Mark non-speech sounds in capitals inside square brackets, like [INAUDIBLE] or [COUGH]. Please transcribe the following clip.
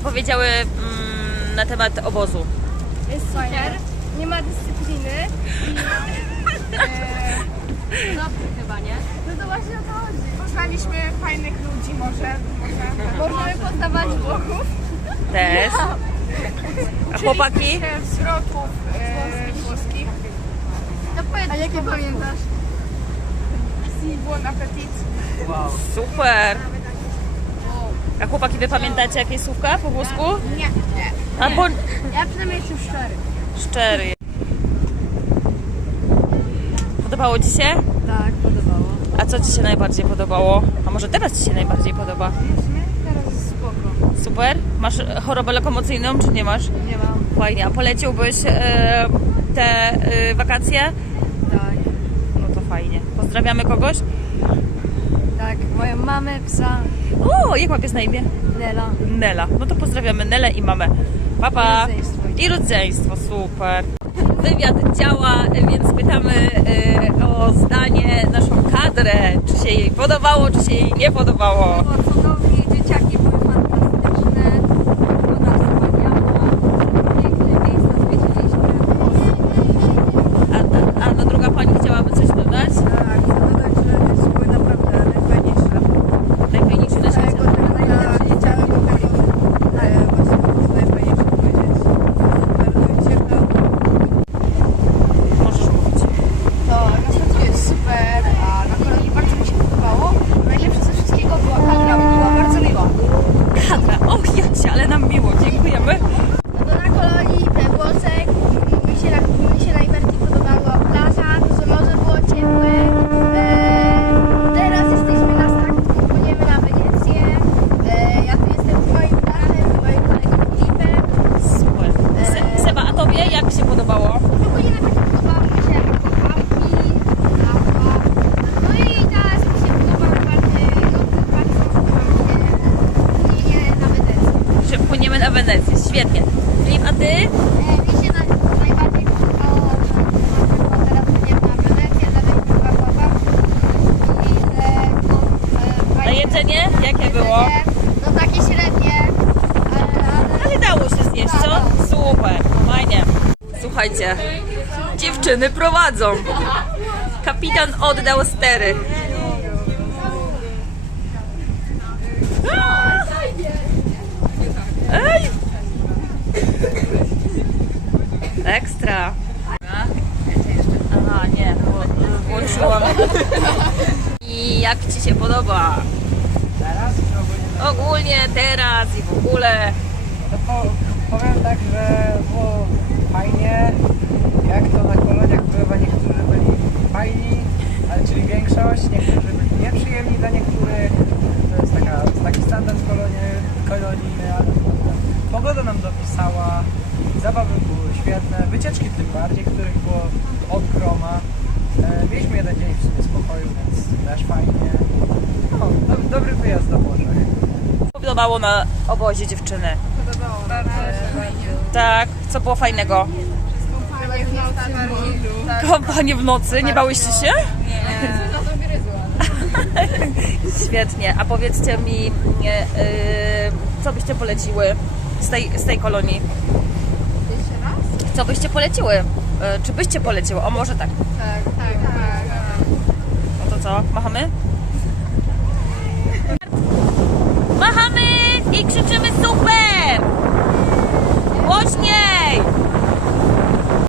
Ci powiedziały mm, na temat obozu? Jest fajnie. Nie ma dyscypliny. I, [LAUGHS] e, Dobry chyba, nie? no to właśnie o to chodzi. Poznaliśmy fajnych ludzi może. może Możemy poznawać Włochów. Też. [LAUGHS] A chłopaki? Się wzrotów e, włoskich. No powiedz, A jakie pamiętasz? Si buon appetit. Super. A chłopaki, wy pamiętacie jakieś słówka po włosku? Nie. Albo Ja przynajmniej jestem szczery. szczery. Podobało Ci się? Tak, podobało. A co Ci się najbardziej podobało? A może teraz Ci się najbardziej podoba? Teraz jest spoko. Super. Masz chorobę lokomocyjną, czy nie masz? Nie mam. Fajnie. A poleciłbyś e, te e, wakacje? Tak. No to fajnie. Pozdrawiamy kogoś? Tak, moją mamę, psa, O, jak ma pies na imię? Nela. Nela. No to pozdrawiamy Nelę i mamę. Papa. I rodzeństwo. I rodzeństwo, super. Wywiad działa, więc pytamy e, o zdanie naszą kadrę. Czy się jej podobało, czy się jej nie podobało. Było cudownie, dzieciaki były fantastyczne, pogoda wspaniała, piękne miejsca zwiedziliśmy. A, a, a no druga pani chciałaby coś dodać? Tak, chcę dodać, że dzieci były naprawdę najfajniejsze. Najfajniejszy na Tak, świecie. bo te najlepsze dzieciaki były tak, właśnie po prostu najfajniejsze były dzieci. Bardzo ciepło. Możesz mówić. To na pewno jest super, a na kolonii bardzo mi się podobało. Najlepsze ze wszystkiego była kadra, bo była bardzo miła. Kadra, och jacie, ale nam miło, dziękujemy. No to na kolonii we Włoszech mi się, na- mi się najbardziej podobała plaża, że morze było ciepłe. E, teraz jesteśmy na statku, płyniemy na Wenecję. E, ja tu jestem z moim bratem, z moim kolegą Filipem. Super. Se, Seba, a tobie jak się podobało? Ogólnie najbardziej podobało mi się kochałki, lawa. No i teraz mi się podoba najbardziej, no bardzo na Wenecji. Że płyniemy na Wenecję, świetnie. Filip, a ty? E, Mi się na, najbardziej podobało, że teraz płyniemy na Wenecję, żebyśmy baława i że no, e, fajne jedzenie? Jakie było? No takie średnie, ale, dało się zjeść, co? Super. Słuchajcie, dziewczyny prowadzą. Kapitan oddał stery. Ej! Ekstra. Aha, nie, wło- włączyłam. I jak Ci się podoba? Teraz ogólnie? Teraz i w ogóle. No po, powiem tak, że było wycieczki tym bardziej, których było od groma. E, mieliśmy jeden dzień w sumie spokoju, więc też fajnie. No, do, dobry wyjazd do Włoszech. Podobało na obozie dziewczyny. Podobało bardzo fajnie. Tak, co było fajnego? Kompanie w nocy. Tak. Kompanie w nocy, nie bałyście się? [LAUGHS] Świetnie, a powiedzcie mi, nie, y, co byście poleciły z tej, z tej kolonii? Co byście poleciły? Y, czy byście poleciły? O, może tak. Tak, tak, tak. No to co, machamy?